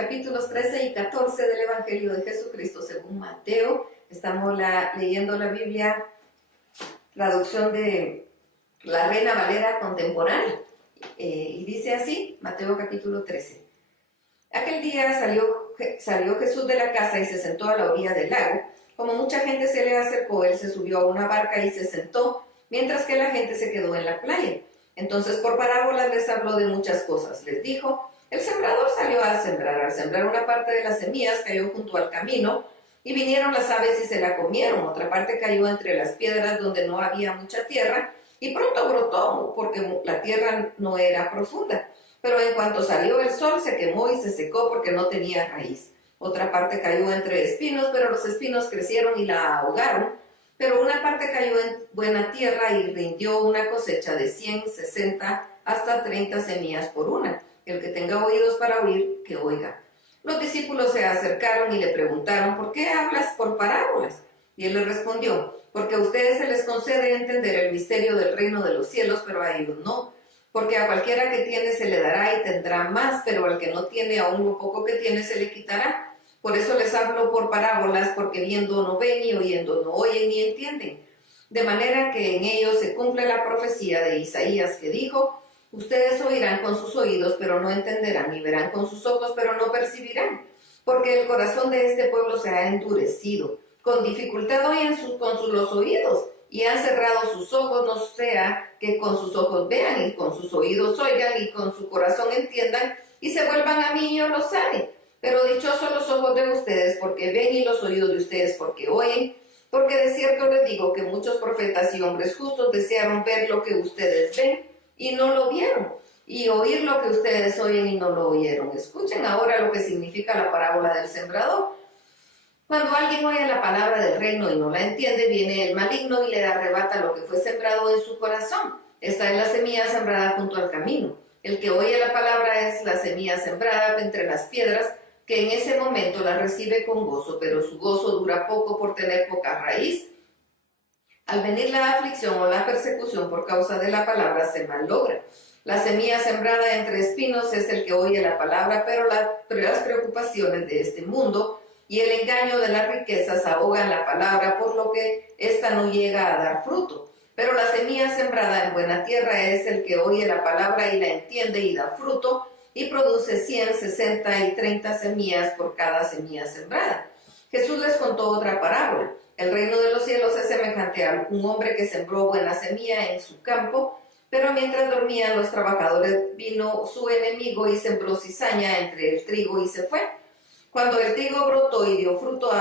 capítulos 13 y 14 del Evangelio de Jesucristo según Mateo. Estamos leyendo la Biblia, traducción de la Reina Valera contemporánea. Y dice así, Mateo capítulo 13. Aquel día salió Jesús de la casa y se sentó a la orilla del lago. Como mucha gente se le acercó, él se subió a una barca y se sentó, mientras que la gente se quedó en la playa. Entonces por parábolas les habló de muchas cosas. Les dijo: el sembrador salió a sembrar. Al sembrar, una parte de las semillas cayó junto al camino, y vinieron las aves y se la comieron. Otra parte cayó entre las piedras donde no había mucha tierra, y pronto brotó, porque la tierra no era profunda. Pero en cuanto salió el sol, se quemó y se secó porque no tenía raíz. Otra parte cayó entre espinos, pero los espinos crecieron y la ahogaron. Pero una parte cayó en buena tierra y rindió una cosecha de 100, 60, hasta 30 semillas por una. El que tenga oídos para oír, que oiga. Los discípulos se acercaron y le preguntaron: ¿por qué hablas por parábolas? Y él les respondió: porque a ustedes se les concede entender el misterio del reino de los cielos, pero a ellos no. Porque a cualquiera que tiene se le dará y tendrá más, pero al que no tiene, aún lo poco que tiene se le quitará. Por eso les hablo por parábolas, porque viendo no ven y oyendo no oyen ni entienden. De manera que en ellos se cumple la profecía de Isaías, que dijo: ustedes oirán con sus oídos, pero no entenderán, y verán con sus ojos, pero no percibirán. Porque el corazón de este pueblo se ha endurecido. Con dificultad oyen con los oídos, y han cerrado sus ojos, no sea que con sus ojos vean, y con sus oídos oigan, y con su corazón entiendan, y se vuelvan a mí y yo los sane. Pero dichosos los ojos de ustedes porque ven, y los oídos de ustedes porque oyen. Porque de cierto les digo que muchos profetas y hombres justos desearon ver lo que ustedes ven y no lo vieron, y oír lo que ustedes oyen y no lo oyeron. Escuchen ahora lo que significa la parábola del sembrador. Cuando alguien oye la palabra del reino y no la entiende, viene el maligno y le arrebata lo que fue sembrado en su corazón. Esta es la semilla sembrada junto al camino. El que oye la palabra es la semilla sembrada entre las piedras, que en ese momento la recibe con gozo, pero su gozo dura poco por tener poca raíz. Al venir la aflicción o la persecución por causa de la palabra, se malogra. La semilla sembrada entre espinos es el que oye la palabra, pero las preocupaciones de este mundo y el engaño de las riquezas ahogan la palabra, por lo que ésta no llega a dar fruto. Pero la semilla sembrada en buena tierra es el que oye la palabra y la entiende y da fruto, y produce 100, 60 y 30 semillas por cada semilla sembrada. Jesús les contó otra parábola. El reino de los cielos es semejante a un hombre que sembró buena semilla en su campo, pero mientras dormían los trabajadores, vino su enemigo y sembró cizaña entre el trigo y se fue. Cuando el trigo brotó y dio fruto,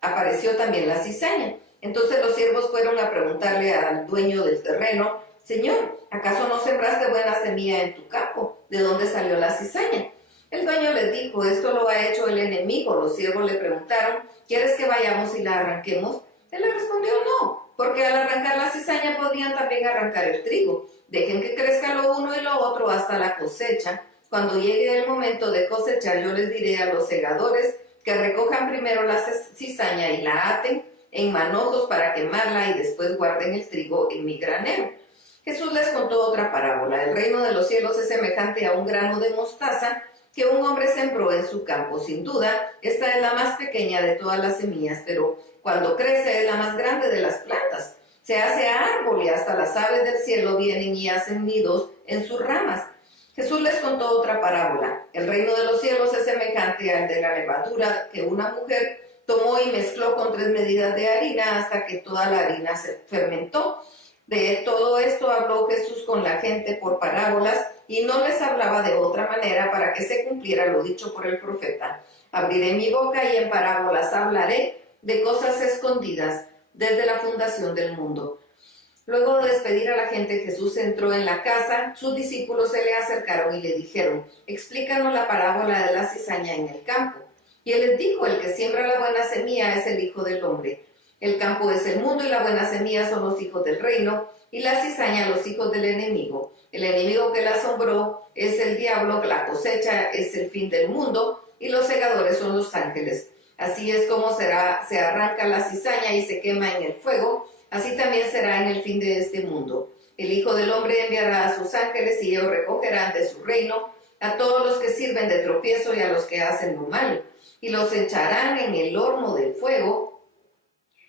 apareció también la cizaña. Entonces los siervos fueron a preguntarle al dueño del terreno: Señor, ¿acaso no sembraste buena semilla en tu campo? ¿De dónde salió la cizaña? El dueño les dijo: esto lo ha hecho el enemigo. Los siervos le preguntaron: ¿quieres que vayamos y la arranquemos? Él le respondió: no, porque al arrancar la cizaña podían también arrancar el trigo. Dejen que crezca lo uno y lo otro hasta la cosecha. Cuando llegue el momento de cosechar, yo les diré a los segadores que recojan primero la cizaña y la aten en manojos para quemarla, y después guarden el trigo en mi granero. Jesús les contó otra parábola. El reino de los cielos es semejante a un grano de mostaza que un hombre sembró en su campo. Sin duda, esta es la más pequeña de todas las semillas, pero cuando crece es la más grande de las plantas. Se hace árbol y hasta las aves del cielo vienen y hacen nidos en sus ramas. Jesús les contó otra parábola. El reino de los cielos es semejante al de la levadura que una mujer tomó y mezcló con 3 medidas de harina hasta que toda la harina se fermentó. De todo esto habló Jesús con la gente por parábolas, y no les hablaba de otra manera para que se cumpliera lo dicho por el profeta: abriré mi boca y en parábolas hablaré de cosas escondidas desde la fundación del mundo. Luego de despedir a la gente, Jesús entró en la casa. Sus discípulos se le acercaron y le dijeron: explícanos la parábola de la cizaña en el campo. Y él les dijo: el que siembra la buena semilla es el Hijo del Hombre. El campo es el mundo y la buena semilla son los hijos del reino, y la cizaña los hijos del enemigo. El enemigo que la sembró es el diablo, la cosecha es el fin del mundo, y los segadores son los ángeles. Así es como se arranca la cizaña y se quema en el fuego, así también será en el fin de este mundo. El Hijo del Hombre enviará a sus ángeles y ellos recogerán de su reino a todos los que sirven de tropiezo y a los que hacen lo malo, y los echarán en el horno de fuego.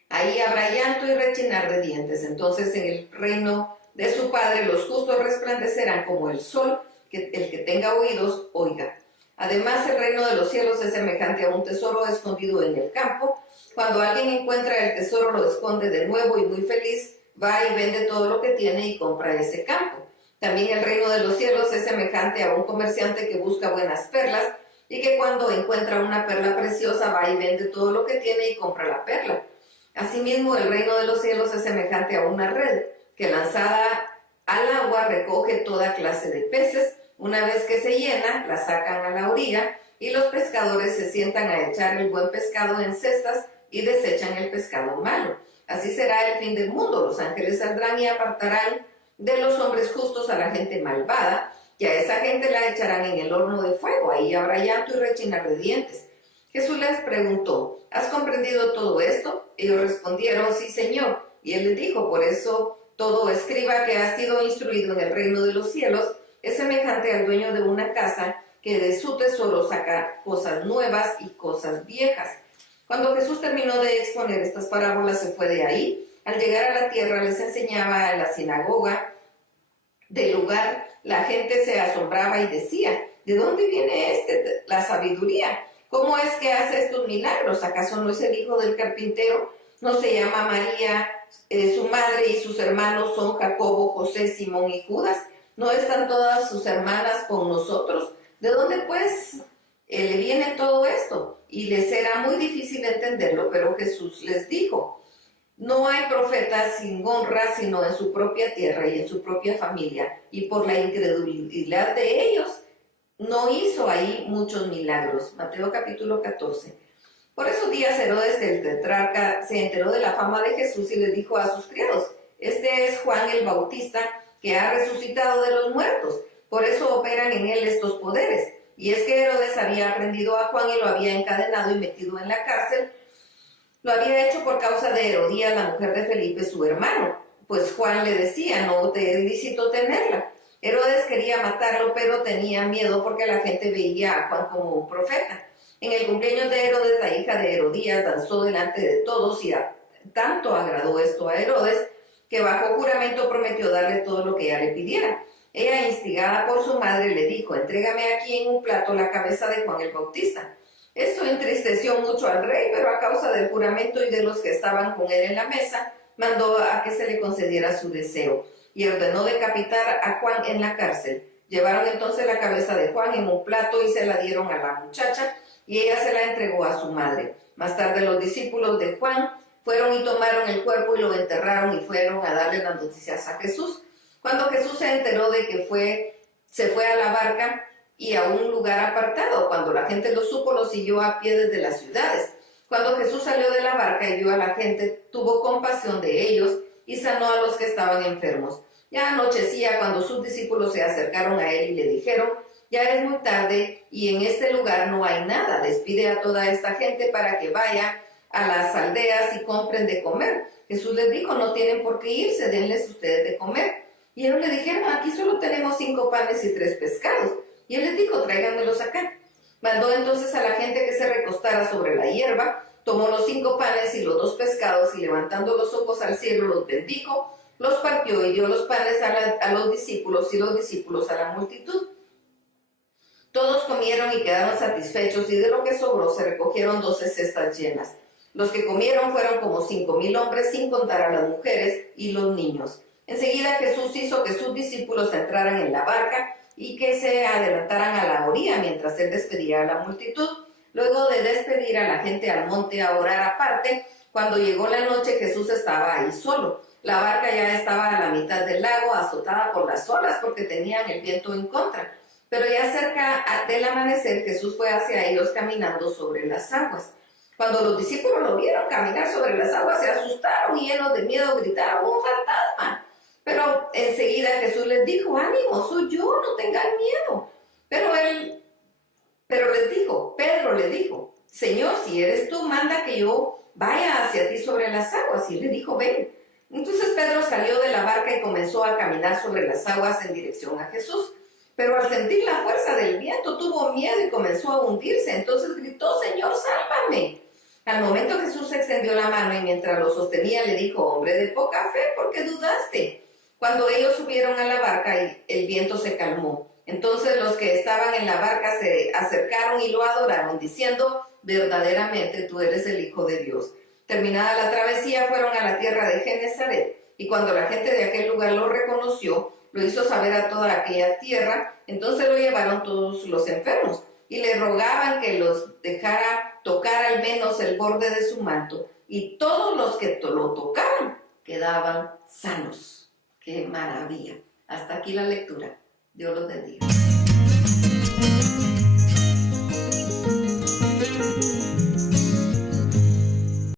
Ahí habrá llanto y rechinar de dientes. Entonces en el reino de su Padre los justos resplandecerán como el sol, que el que tenga oídos, oiga. Además, el reino de los cielos es semejante a un tesoro escondido en el campo. Cuando alguien encuentra el tesoro, lo esconde de nuevo y muy feliz, va y vende todo lo que tiene y compra ese campo. También el reino de los cielos es semejante a un comerciante que busca buenas perlas y que cuando encuentra una perla preciosa va y vende todo lo que tiene y compra la perla. Asimismo, el reino de los cielos es semejante a una red que lanzada al agua recoge toda clase de peces. Una vez que se llena, la sacan a la orilla y los pescadores se sientan a echar el buen pescado en cestas y desechan el pescado malo. Así será el fin del mundo. Los ángeles saldrán y apartarán de los hombres justos a la gente malvada, y a esa gente la echarán en el horno de fuego. Ahí habrá llanto y rechinar de dientes. Jesús les preguntó: ¿has comprendido todo esto? Ellos respondieron: sí, Señor. Y él les dijo: por eso todo escriba que ha sido instruido en el reino de los cielos es semejante al dueño de una casa que de su tesoro saca cosas nuevas y cosas viejas. Cuando Jesús terminó de exponer estas parábolas, se fue de ahí. Al llegar a la tierra, les enseñaba en la sinagoga del lugar. La gente se asombraba y decía: ¿de dónde viene la sabiduría? ¿Cómo es que hace estos milagros? ¿Acaso no es el hijo del carpintero? ¿No se llama María, su madre, y sus hermanos son Jacobo, José, Simón y Judas? ¿No están todas sus hermanas con nosotros? ¿De dónde pues le viene todo esto? Y les era muy difícil entenderlo, pero Jesús les dijo: no hay profeta sin honra sino en su propia tierra y en su propia familia, y por la incredulidad de ellos no hizo ahí muchos milagros. Mateo capítulo 14. Por esos días Herodes el tetrarca se enteró de la fama de Jesús y le dijo a sus criados: este es Juan el Bautista, que ha resucitado de los muertos, por eso operan en él estos poderes. Y es que Herodes había prendido a Juan y lo había encadenado y metido en la cárcel. Lo había hecho por causa de Herodías, la mujer de Felipe, su hermano, pues Juan le decía: no te es lícito tenerla. Herodes quería matarlo, pero tenía miedo porque la gente veía a Juan como un profeta. En el cumpleaños de Herodes, la hija de Herodías danzó delante de todos, y tanto agradó esto a Herodes que bajo juramento prometió darle todo lo que ella le pidiera. Ella, instigada por su madre, le dijo: entrégame aquí en un plato la cabeza de Juan el Bautista. Esto entristeció mucho al rey, pero a causa del juramento y de los que estaban con él en la mesa, mandó a que se le concediera su deseo y ordenó decapitar a Juan en la cárcel. Llevaron entonces la cabeza de Juan en un plato y se la dieron a la muchacha, y ella se la entregó a su madre. Más tarde los discípulos de Juan fueron y tomaron el cuerpo y lo enterraron y fueron a darle las noticias a Jesús. Cuando Jesús se enteró de que se fue a la barca y a un lugar apartado. Cuando la gente lo supo, lo siguió a pie desde las ciudades. Cuando Jesús salió de la barca y vio a la gente, tuvo compasión de ellos y sanó a los que estaban enfermos. Ya anochecía cuando sus discípulos se acercaron a él y le dijeron: ya es muy tarde y en este lugar no hay nada. Despide a toda esta gente para que vaya a las aldeas y compren de comer. Jesús les dijo: no tienen por qué irse, denles ustedes de comer. Y ellos le dijeron: aquí solo tenemos 5 panes y 3 pescados. Y él les dijo: tráiganmelos acá. Mandó entonces a la gente que se recostara sobre la hierba, tomó los 5 panes y los 2 pescados, y levantando los ojos al cielo los bendijo, los partió y dio los panes a los discípulos y los discípulos a la multitud. Todos comieron y quedaron satisfechos, y de lo que sobró se recogieron 12 cestas llenas. Los que comieron fueron como 5,000 hombres, sin contar a las mujeres y los niños. Enseguida Jesús hizo que sus discípulos entraran en la barca y que se adelantaran a la orilla mientras él despedía a la multitud. Luego de despedir a la gente al monte a orar aparte, cuando llegó la noche, Jesús estaba ahí solo. La barca ya estaba a la mitad del lago, azotada por las olas porque tenían el viento en contra. Pero ya cerca del amanecer, Jesús fue hacia ellos caminando sobre las aguas. Cuando los discípulos lo vieron caminar sobre las aguas, se asustaron y llenos de miedo gritaron: ¡un fantasma! Pero enseguida Jesús les dijo: ánimo, soy yo, no tengan miedo. Pero Pedro le dijo: Señor, si eres tú, manda que yo vaya hacia ti sobre las aguas. Y él le dijo: ven. Entonces Pedro salió de la barca y comenzó a caminar sobre las aguas en dirección a Jesús. Pero al sentir la fuerza del viento tuvo miedo y comenzó a hundirse. Entonces gritó: Señor, sálvame. Al momento Jesús extendió la mano y mientras lo sostenía le dijo: hombre de poca fe, ¿por qué dudaste? Cuando ellos subieron a la barca, el viento se calmó. Entonces los que estaban en la barca se acercaron y lo adoraron, diciendo: verdaderamente tú eres el Hijo de Dios. Terminada la travesía, fueron a la tierra de Genesaret, y cuando la gente de aquel lugar lo reconoció, lo hizo saber a toda aquella tierra. Entonces lo llevaron todos los enfermos, y le rogaban que los dejara tocar al menos el borde de su manto, y todos los que lo tocaban quedaban sanos. ¡Qué maravilla! Hasta aquí la lectura. Dios los bendiga.